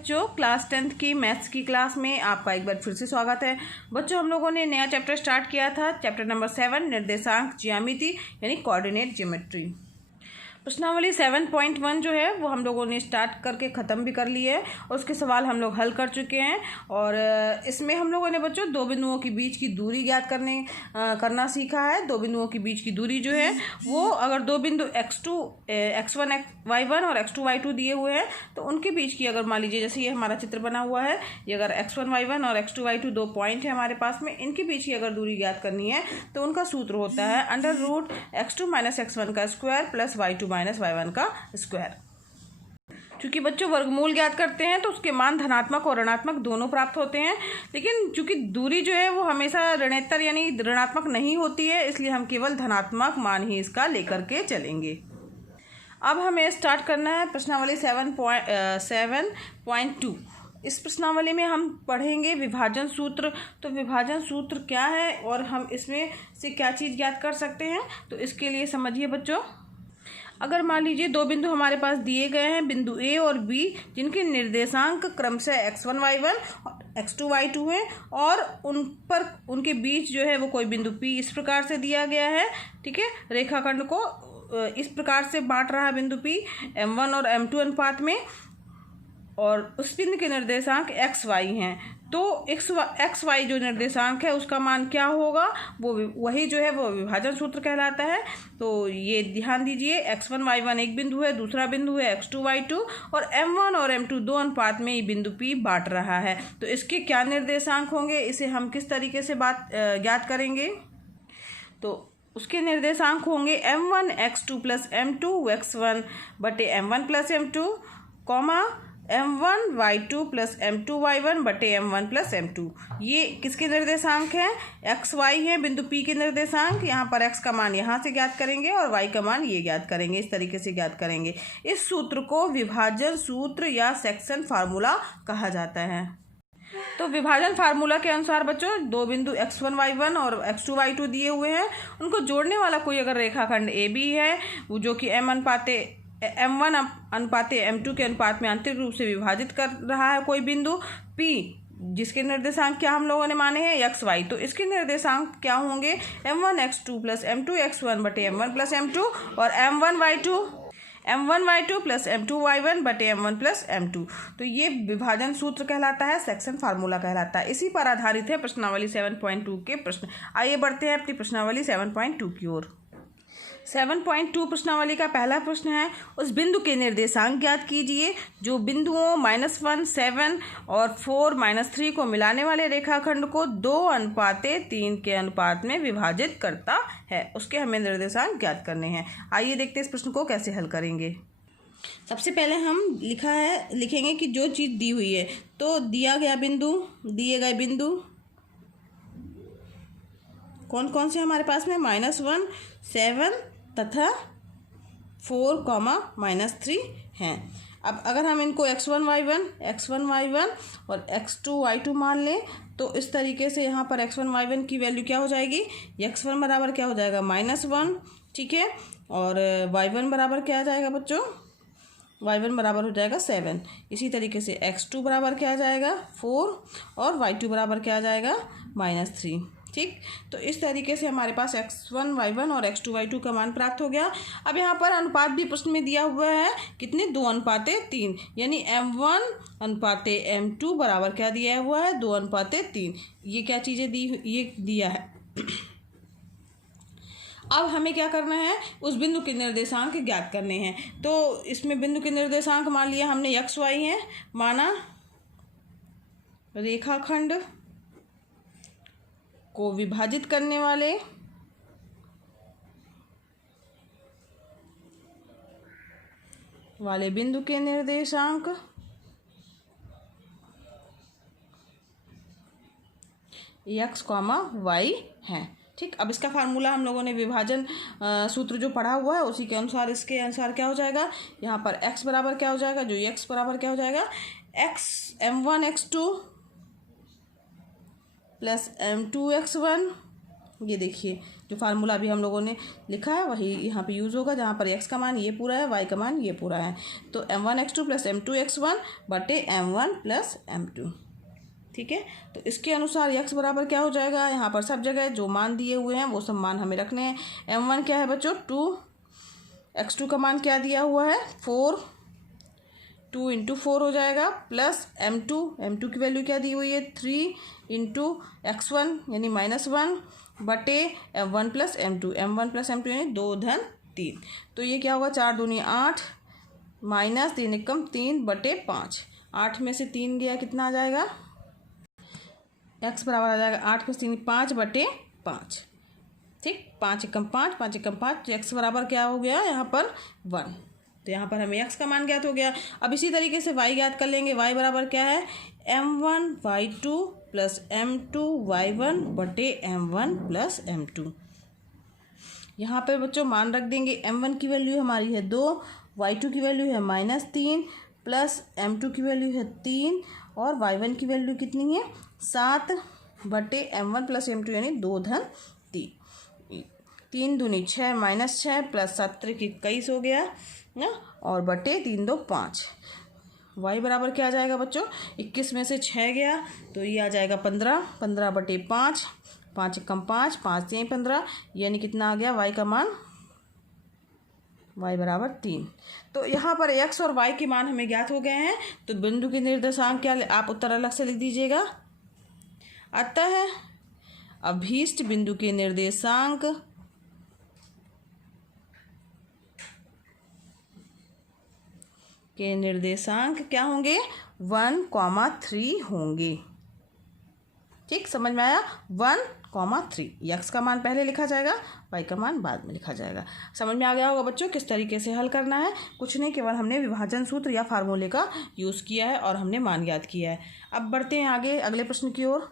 बच्चों, class 10th की maths की क्लास में आपका एक बार फिर से स्वागत है। बच्चों, हम लोगों ने नया चैप्टर स्टार्ट किया था, चैप्टर नंबर 7 निर्देशांक ज्यामिति यानी कोऑर्डिनेट ज्योमेट्री। प्रश्नावली 7.1 जो है वो हम लोगों ने स्टार्ट करके ख़त्म भी कर ली है और उसके सवाल हम लोग हल कर चुके हैं। और इसमें हम लोगों ने बच्चों दो बिंदुओं के बीच की दूरी ज्ञात करना सीखा है। दो बिंदुओं के बीच की दूरी जो है वो, अगर दो बिंदु x1 y1 और x2 y2 दिए हुए हैं तो उनके बीच की, अगर मान लीजिए जैसे ये हमारा चित्र बना हुआ है, ये अगर x1 y1 और x2 y2 दो पॉइंट है हमारे पास में, इनके बीच की अगर दूरी ज्ञात करनी है तो उनका सूत्र होता है √x2 - x1 का स्क्वायर प्लस y2 - y1 का स्क्वायर। चूँकि बच्चों वर्गमूल ज्ञात करते हैं तो उसके मान धनात्मक और ऋणात्मक दोनों प्राप्त होते हैं, लेकिन चूँकि दूरी जो है वो हमेशा ऋणोत्तर यानी ऋणात्मक नहीं होती है, इसलिए हम केवल धनात्मक मान ही इसका लेकर के चलेंगे। अब हमें स्टार्ट करना है प्रश्नावली 7.2। इस प्रश्नावली में हम पढ़ेंगे विभाजन सूत्र। तो विभाजन सूत्र क्या है और हम इसमें से क्या चीज़ ज्ञात कर सकते हैं, तो इसके लिए समझिए बच्चों। अगर मान लीजिए दो बिंदु हमारे पास दिए गए हैं, बिंदु ए और बी, जिनके निर्देशांक क्रमशः x1 y1 और x2 y2 हैं और उनके बीच जो है वो कोई बिंदु P इस प्रकार से दिया गया है। ठीक है, रेखाखंड को इस प्रकार से बांट रहा है बिंदु P m1 और m2 अनुपात में, और उस बिंदु के निर्देशांक x y हैं। तो x y जो निर्देशांक है उसका मान क्या होगा, वो वही जो है वो विभाजन सूत्र कहलाता है। तो ये ध्यान दीजिए, x1 y1 एक बिंदु है, दूसरा बिंदु है x2 y2 और m1 और m2 दो अनुपात में ये बिंदु P बांट रहा है। तो इसके क्या निर्देशांक होंगे, इसे हम किस तरीके से ज्ञात करेंगे। तो उसके निर्देशांक होंगे m1 x2 plus m2 x1 बटे m1 plus m2 comma m1 y2 plus m2 y1 बटे m1 प्लस m2। ये किसके निर्देशांक हैं, x y है बिंदु P के निर्देशांक। यहाँ पर x का मान यहाँ से ज्ञात करेंगे और y का मान ये ज्ञात करेंगे, इस तरीके से ज्ञात करेंगे। इस सूत्र को विभाजन सूत्र या सेक्शन फार्मूला कहा जाता है। तो विभाजन फार्मूला के अनुसार बच्चों, दो बिंदु x1 y1 और x2 y2 दिए हुए हैं, उनको जोड़ने वाला कोई अगर रेखाखंड AB है, वो जो कि m1 अनुपाते m2 के अनुपात में आंतरिक रूप से विभाजित कर रहा है कोई बिंदु P, जिसके निर्देशांक क्या हम लोगों ने माने हैं x y, तो इसके निर्देशांक क्या होंगे m1 x2 plus m2 x1 बटे m1 प्लस m2 और m1 y2 plus m2 y1 बटे m1 प्लस m2। तो ये विभाजन सूत्र कहलाता है, सेक्शन फार्मूला कहलाता है। इसी पर आधारित है प्रश्नावली 7.2 के प्रश्न। आइए बढ़ते हैं अपनी प्रश्नावली 7.2 की ओर। 7.2 प्रश्नावली का पहला प्रश्न है, उस बिंदु के निर्देशांक ज्ञात कीजिए जो बिंदुओं -1 7 और 4 -3 को मिलाने वाले रेखाखंड को 2:3 के अनुपात में विभाजित करता है। उसके हमें निर्देशांक ज्ञात करने हैं। आइए देखते हैं इस प्रश्न को कैसे हल करेंगे। सबसे पहले हम लिखेंगे कि जो चीज़ दी हुई है, तो दिए गए बिंदु कौन कौन से हमारे पास में, -1 7 तथा 4, -3 हैं। अब अगर हम इनको x1 y1 और x2 y2 मान लें तो इस तरीके से यहाँ पर x1 y1 की वैल्यू क्या हो जाएगी, x1 बराबर क्या हो जाएगा -1, ठीक है, और y1 बराबर क्या आ जाएगा बच्चों, y1 बराबर हो जाएगा 7। इसी तरीके से x2 बराबर क्या आ जाएगा 4 और y2 बराबर क्या आ जाएगा -3। ठीक, तो इस तरीके से हमारे पास x1 y1 और x2 y2 का मान प्राप्त हो गया। अब यहाँ पर अनुपात भी प्रश्न में दिया हुआ है, कितने, 2:3, यानी m1 अनुपाते m2 बराबर क्या दिया हुआ है, 2:3। ये क्या चीज़ें ये दिया है। अब हमें क्या करना है, उस बिंदु के निर्देशांक ज्ञात करने हैं। तो इसमें बिंदु के निर्देशांक मान लिया हमने x y हैं, माना रेखाखंड को विभाजित करने वाले बिंदु के निर्देशांक x, y हैं। ठीक, अब इसका फार्मूला हम लोगों ने विभाजन सूत्र जो पढ़ा हुआ है उसी के अनुसार, इसके अनुसार क्या हो जाएगा, यहाँ पर x बराबर क्या हो जाएगा, जो x बराबर क्या हो जाएगा, m1 x2 plus m2 x1 ये देखिए जो फार्मूला अभी हम लोगों ने लिखा है वही यहाँ पे यूज़ होगा, जहाँ पर x का मान ये पूरा है, y का मान ये पूरा है। तो m1x2 प्लस m2x1 बटे m1 प्लस m2, ठीक है। तो इसके अनुसार x बराबर क्या हो जाएगा, यहाँ पर सब जगह जो मान दिए हुए हैं वो सब मान हमें रखने हैं। m1 क्या है बच्चों 2, x2 का मान क्या दिया हुआ है 4, 2 इंटू 4 हो जाएगा, प्लस m2 की वैल्यू क्या दी हुई है 3 इंटू x1 यानी -1 बटे m1 प्लस m2 यानी 2 धन 3। तो ये क्या होगा 4 दूनी 8 माइनस 3 एकम 3 बटे 5। 8 में से 3 गया कितना आ जाएगा, x बराबर आ जाएगा 8 में से 3 5 बटे 5, ठीक। 5 एकम 5, 5 एकम 5, x बराबर क्या हो गया यहाँ पर 1। तो यहाँ पर हमें x का मान ज्ञात हो गया। अब इसी तरीके से y ज्ञात कर लेंगे। y बराबर क्या है m1y2 प्लस m2y1 बटे m1 प्लस m2। यहाँ पर बच्चों मान रख देंगे। m1 की वैल्यू हमारी है 2, y2 की वैल्यू है -3, प्लस m2 की वैल्यू है 3 और y1 की वैल्यू कितनी है 7 बटे m1 प्लस m2 यानी 2 धन 3। 3 दूनी 6 माइनस 6 प्लस 7 21 हो गया ना, और बटे 3 2 5। y बराबर क्या आ जाएगा बच्चों 21 में से 6 गया तो ये आ जाएगा 15, 15 बटे 5, 5 एकम 5, 5 यहीं 15 यानी कितना आ गया y का मान y बराबर 3। तो यहाँ पर x और y के मान हमें ज्ञात हो गए हैं। तो बिंदु के निर्देशांक क्या, आप उत्तर अलग से लिख दीजिएगा। अतः अभीष्ट बिंदु के निर्देशांक क्या होंगे 1,3 होंगे, ठीक। समझ में आया 1,3। x का मान पहले लिखा जाएगा, y का मान बाद में लिखा जाएगा। समझ में आ गया होगा बच्चों किस तरीके से हल करना है। कुछ नहीं, केवल हमने विभाजन सूत्र या फार्मूले का यूज़ किया है और हमने मान ज्ञात किया है। अब बढ़ते हैं आगे अगले प्रश्न की ओर।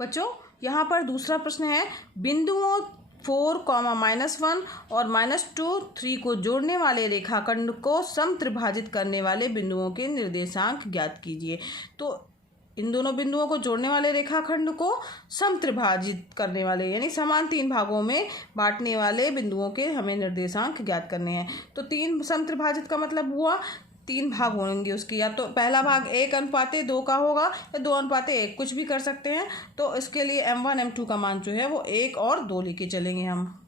बच्चों यहाँ पर दूसरा प्रश्न है, बिंदुओं 4, -1 और -2, 3 को जोड़ने वाले रेखाखंड को समत्रिभाजित करने वाले बिंदुओं के निर्देशांक ज्ञात कीजिए। तो इन दोनों बिंदुओं को जोड़ने वाले रेखाखंड को समत्रिभाजित करने वाले यानी समान 3 भागों में बांटने वाले बिंदुओं के हमें निर्देशांक ज्ञात करने हैं। तो 3 समत्रिभाजित का मतलब हुआ 3 भाग होंगे उसके, या तो पहला भाग 1:2 का होगा या 2:1, कुछ भी कर सकते हैं। तो इसके लिए m1 m2 का मान जो है वो 1 और 2 लेके चलेंगे हम।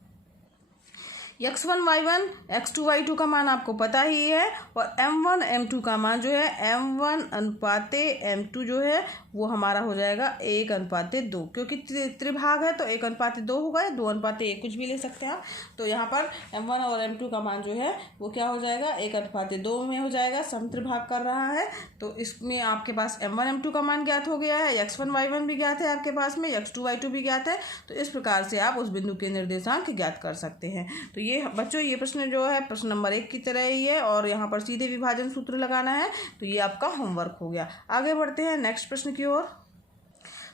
x1 y1 x2 y2 का मान आपको पता ही है, और m1 m2 का मान जो है m1:m2 जो है वो हमारा हो जाएगा 1:2, क्योंकि त्रिभाग है तो 1:2 होगा या 2:1, कुछ भी ले सकते हैं आप। तो यहाँ पर m1 और m2 का मान जो है वो क्या हो जाएगा 1:2 में हो जाएगा, समत्रिभाग कर रहा है। तो इसमें आपके पास m1 m2 का मान ज्ञात हो गया है, x1 y1 भी ज्ञात है आपके पास में, x2 y2 भी ज्ञात है। तो इस प्रकार से आप उस बिंदु के निर्देशांक ज्ञात कर सकते हैं। तो ये बच्चों ये प्रश्न जो है प्रश्न नंबर 1 की तरह ही है, और यहाँ पर सीधे विभाजन सूत्र लगाना है। तो ये आपका होमवर्क हो गया। आगे बढ़ते हैं नेक्स्ट प्रश्न की ओर।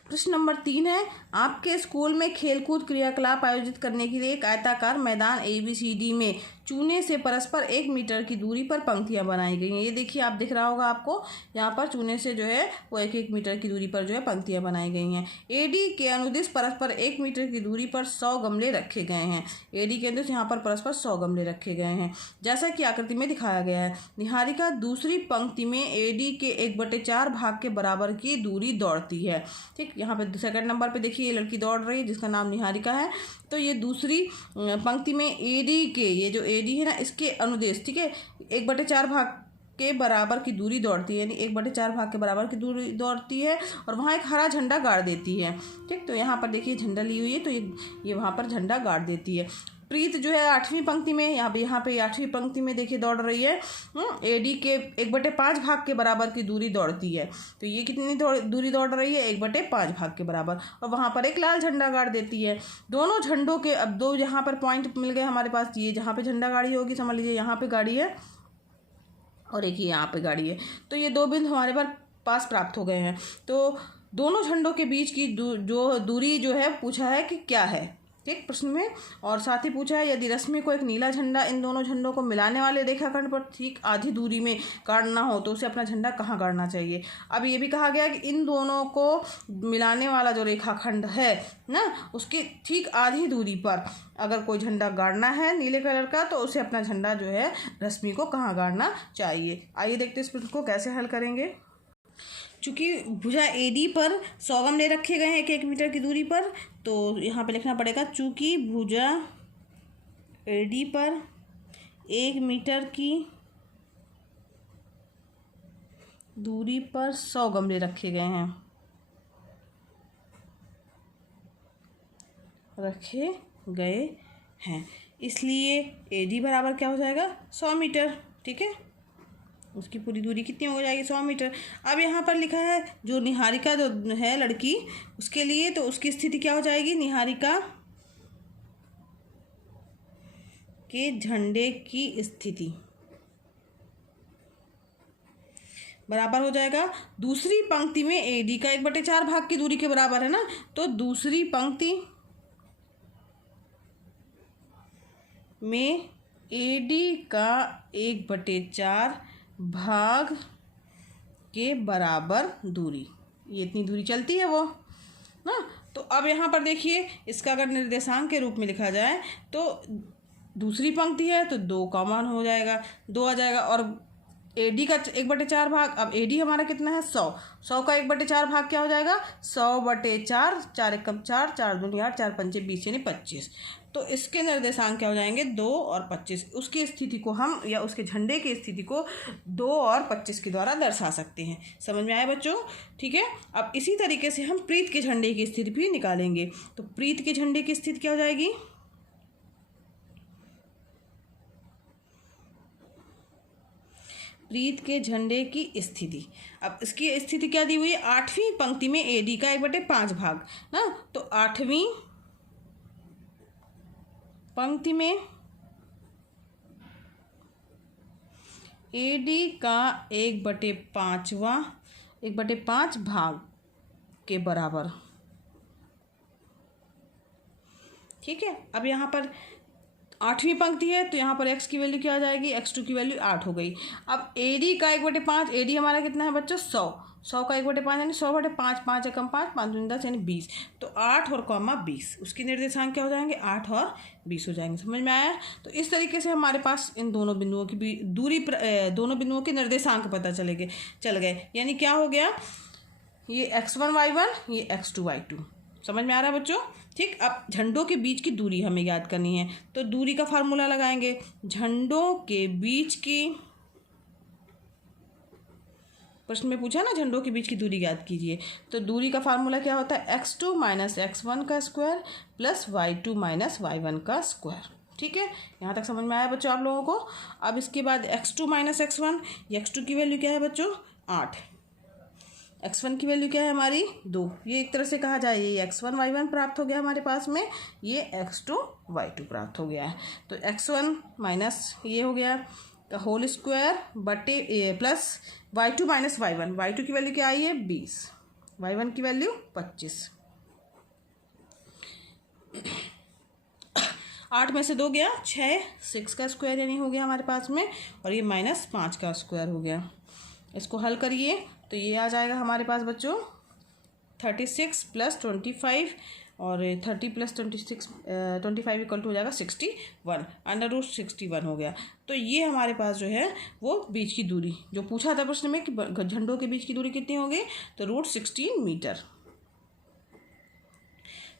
प्रश्न नंबर 3 है, आपके स्कूल में खेलकूद क्रियाकलाप आयोजित करने के लिए एक आयताकार मैदान ABCD में चूने से परस्पर 1 मीटर की दूरी पर पंक्तियां बनाई गई हैं। ये देखिए आप दिख रहा होगा आपको, यहाँ पर चूने से जो है वो 1-1 मीटर की दूरी पर जो है पंक्तियां बनाई गई हैं। AD के अनुदिश परस्पर 1 मीटर की दूरी पर 100 गमले रखे गए हैं। AD के अनुदिश यहाँ पर परस्पर 100 गमले रखे गए हैं, जैसा कि आकृति में दिखाया गया है। निहारिका दूसरी पंक्ति में AD के 1/4 भाग के बराबर की दूरी दौड़ती है, ठीक। यहाँ पे सेकंड नंबर पे देखिए ये लड़की दौड़ रही है जिसका नाम निहारिका है। तो ये दूसरी पंक्ति में AD के, ये जो AD है ना, इसके अनुदेश, ठीक है, 1/4 भाग के बराबर की दूरी दौड़ती है, यानी 1/4 भाग के बराबर की दूरी दौड़ती है, और वहाँ एक हरा झंडा गाड़ देती है, ठीक। तो यहाँ पर देखिए झंडा ली हुई है, तो ये वहाँ पर झंडा गाड़ देती है। प्रीत जो है 8वीं पंक्ति में, यहाँ पे 8वीं पंक्ति में देखिए दौड़ रही है, AD के 1/5 भाग के बराबर की दूरी दौड़ती है। तो ये कितनी दूरी दौड़ रही है 1/5 भाग के बराबर, और वहाँ पर एक लाल झंडा गाड़ देती है। दोनों झंडों के अब 2 यहाँ पर पॉइंट मिल गए हमारे पास। ये जहाँ पे झंडा गाड़ी होगी समझ लीजिए यहाँ पे गाड़ी है, और एक ही यहाँ पे गाड़ी है। तो ये 2 बिंदु हमारे पास प्राप्त हो गए हैं। तो दोनों झंडों के बीच की जो दूरी जो है पूछा है कि क्या है, ठीक प्रश्न में। और साथ ही पूछा है यदि रश्मि को एक नीला झंडा इन दोनों झंडों को मिलाने वाले रेखाखंड पर ठीक आधी दूरी में गाड़ना हो तो उसे अपना झंडा कहाँ गाड़ना चाहिए। अब ये भी कहा गया कि इन दोनों को मिलाने वाला जो रेखाखंड है ना, उसकी ठीक आधी दूरी पर अगर कोई झंडा गाड़ना है नीले कलर का तो उसे अपना झंडा जो है रश्मि को कहाँ गाड़ना चाहिए। आइए देखते हैं इस प्रश्न को कैसे हल करेंगे। चूँकि भुजा AD पर 100 गमले रखे गए हैं 1 मीटर की दूरी पर, तो यहाँ पे लिखना पड़ेगा चूँकि भुजा AD पर 1 मीटर की दूरी पर 100 गमले रखे गए हैं, इसलिए AD बराबर क्या हो जाएगा 100 मीटर। ठीक है, उसकी पूरी दूरी कितनी हो जाएगी 100 मीटर। अब यहाँ पर लिखा है जो निहारिका जो है लड़की उसके लिए, तो उसकी स्थिति क्या हो जाएगी, निहारिका के झंडे की स्थिति बराबर हो जाएगा दूसरी पंक्ति में AD का 1/4 भाग की दूरी के बराबर है ना, तो दूसरी पंक्ति में AD का 1/4 भाग के बराबर दूरी, ये इतनी दूरी चलती है वो ना। तो अब यहाँ पर देखिए इसका अगर निर्देशांक के रूप में लिखा जाए तो दूसरी पंक्ति है तो 2 का मान हो जाएगा, 2 आ जाएगा। और AD का 1/4 भाग, अब AD हमारा कितना है 100, 100 का 1/4 भाग क्या हो जाएगा 100/4, 4 एकम 4, 4 दूनी 8, 4 पंचे 20 यानी 25। तो इसके निर्देशांक क्या हो जाएंगे 2 और 25। उसकी स्थिति को हम या उसके झंडे की स्थिति को 2 और 25 के द्वारा दर्शा सकते हैं। समझ में आया बच्चों। ठीक है, अब इसी तरीके से हम प्रीत के झंडे की स्थिति भी निकालेंगे। तो प्रीत के झंडे की स्थिति क्या हो जाएगी, प्रीत के झंडे की स्थिति, अब इसकी स्थिति क्या दी हुई है 8वीं पंक्ति में AD का 1/5 भाग ना, तो 8वीं पंक्ति में AD का 1/5 भाग के बराबर। ठीक है, अब यहाँ पर 8वीं पंक्ति है तो यहाँ पर x की वैल्यू क्या आ जाएगी, x2 की वैल्यू 8 हो गई। अब AD का 1/5, AD हमारा कितना है बच्चों 100 का 1/5 यानी 100/5, 5 एकम 5, 5 दूनी 10 यानी 20, तो 8 और कॉमा 20, उसकी निर्देशांक क्या हो जाएंगे 8 और 20 हो जाएंगे। समझ में आया। तो इस तरीके से हमारे पास इन दोनों बिंदुओं की भी दूरी दोनों बिंदुओं के निर्देशांक पता चल गए, यानी क्या हो गया ये x1 y1 ये x2 y2। समझ में आ रहा है बच्चों। ठीक, अब झंडों के बीच की दूरी हमें याद करनी है, तो दूरी का फार्मूला लगाएंगे। झंडों के बीच की, प्रश्न में पूछा ना झंडों के बीच की दूरी याद कीजिए, तो दूरी का फार्मूला क्या होता है x2 - x1 का स्क्वायर प्लस y2 - y1 का स्क्वायर। ठीक है, यहाँ तक समझ में आया बच्चों आप लोगों को। अब इसके बाद x2 - x1, x2 की वैल्यू क्या है बच्चों 8, x1 की वैल्यू क्या है हमारी 2, ये एक तरह से कहा जाए ये x1 y1 प्राप्त हो गया हमारे पास में, ये x2 y2 प्राप्त हो गया है। तो x1 माइनस ये हो गया का होल स्क्वायर बटे प्लस y2 - y1, y2 की वैल्यू क्या आई है 20, y1 की वैल्यू 25। 8 में से 2 गया 6 का स्क्वायर यानी हो गया हमारे पास में, और ये -5 का स्क्वायर हो गया। इसको हल करिए तो ये आ जाएगा हमारे पास बच्चों 36 + 25, और 30 + 25 इक्वल टू हो जाएगा 61, √61 हो गया। तो ये हमारे पास जो है वो बीच की दूरी जो पूछा था प्रश्न में कि झंडों के बीच की दूरी कितनी होगी, तो √16 मीटर।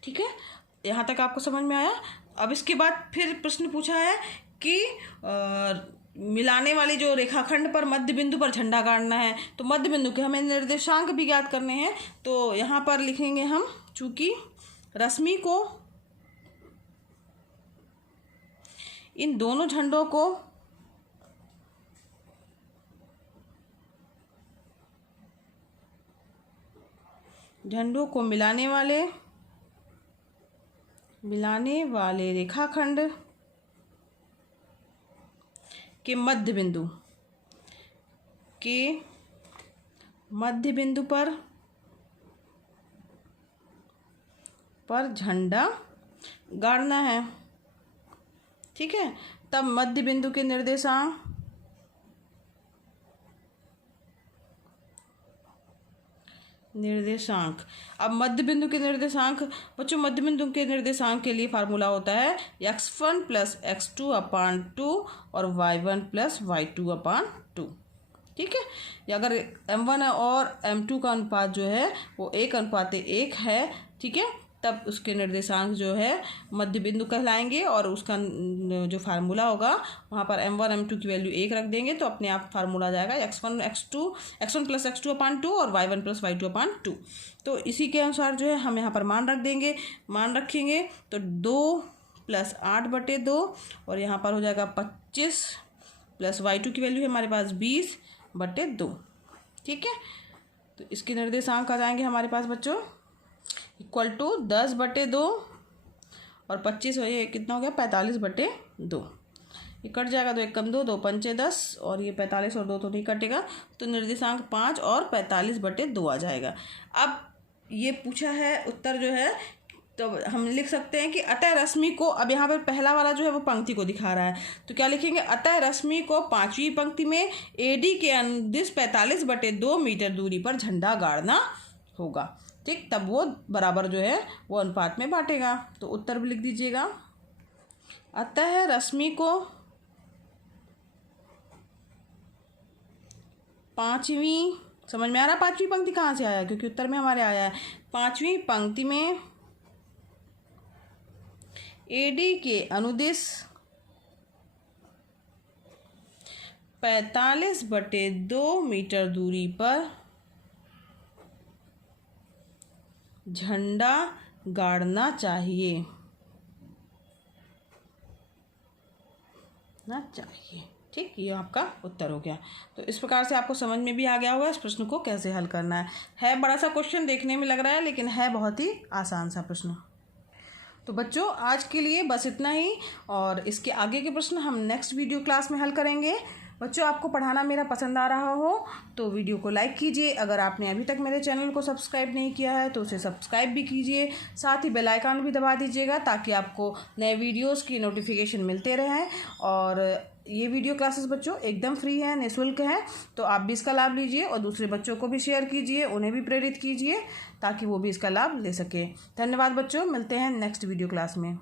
ठीक है, यहाँ तक आपको समझ में आया। अब इसके बाद फिर प्रश्न पूछा है कि मिलाने वाले जो रेखाखंड पर मध्य बिंदु पर झंडा गाड़ना है, तो मध्य बिंदु के हमें निर्देशांक भी ज्ञात करने हैं। तो यहाँ पर लिखेंगे हम चूंकि रश्मि को इन दोनों झंडों को मिलाने वाले रेखाखंड के मध्य बिंदु पर झंडा गाड़ना है, ठीक है। तब मध्य बिंदु के निर्देशांक अब मध्य बिंदु के निर्देशांक बच्चों, मध्य बिंदु के निर्देशांक के लिए फार्मूला होता है x1 प्लस x2/2 और y1 प्लस y2/2, ठीक है। या अगर m1 और m2 का अनुपात जो है वो 1:1 है, ठीक है, तब उसके निर्देशांक जो है मध्य बिंदु कहलाएंगे और उसका जो फार्मूला होगा वहाँ पर m1 m2 की वैल्यू 1 रख देंगे तो अपने आप फार्मूला आ जाएगा x1 प्लस x2/2 और y1 प्लस y2/2। तो इसी के अनुसार जो है हम यहाँ पर मान रख देंगे, मान रखेंगे तो 2 + 8/2 और यहाँ पर हो जाएगा 25 प्लस y2 की वैल्यू है हमारे पास 20/2, ठीक है। तो इसके निर्देशांक आ जाएंगे हमारे पास बच्चों इक्वल टू 10/2 और 25 हो, ये कितना हो गया 45/2। ये कट जाएगा तो 1 कम 2, 2 पंचे 10 और ये 45 और 2 तो नहीं कटेगा, तो निर्देशांक 5 और 45/2 आ जाएगा। अब ये पूछा है उत्तर जो है तो हम लिख सकते हैं कि अतः रश्मि को, अब यहाँ पर पहला वाला जो है वो पंक्ति को दिखा रहा है तो क्या लिखेंगे, अतः रश्मि को 5वीं पंक्ति में एडी के अनुदिश 45/2 मीटर दूरी पर झंडा गाड़ना होगा, ठीक। तब वो बराबर जो है वो अनुपात में बांटेगा। तो उत्तर भी लिख दीजिएगा, अतः रश्मि को 5वीं, समझ में आ रहा 5वीं पंक्ति कहाँ से आया, क्योंकि उत्तर में हमारे आया है 5वीं पंक्ति में एडी के अनुदिश 45/2 मीटर दूरी पर झंडा गाड़ना चाहिए ठीक। ये आपका उत्तर हो गया। तो इस प्रकार से आपको समझ में भी आ गया होगा इस प्रश्न को कैसे हल करना है बड़ा सा क्वेश्चन देखने में लग रहा है लेकिन है बहुत ही आसान सा प्रश्न। तो बच्चों आज के लिए बस इतना ही और इसके आगे के प्रश्न हम नेक्स्ट वीडियो क्लास में हल करेंगे। बच्चों आपको पढ़ाना मेरा पसंद आ रहा हो तो वीडियो को लाइक कीजिए, अगर आपने अभी तक मेरे चैनल को सब्सक्राइब नहीं किया है तो उसे सब्सक्राइब भी कीजिए, साथ ही बेल आइकन भी दबा दीजिएगा ताकि आपको नए वीडियोस की नोटिफिकेशन मिलते रहें। और ये वीडियो क्लासेस बच्चों एकदम फ्री है, निःशुल्क है, तो आप भी इसका लाभ लीजिए और दूसरे बच्चों को भी शेयर कीजिए, उन्हें भी प्रेरित कीजिए ताकि वो भी इसका लाभ ले सके। धन्यवाद बच्चों, मिलते हैं नेक्स्ट वीडियो क्लास में।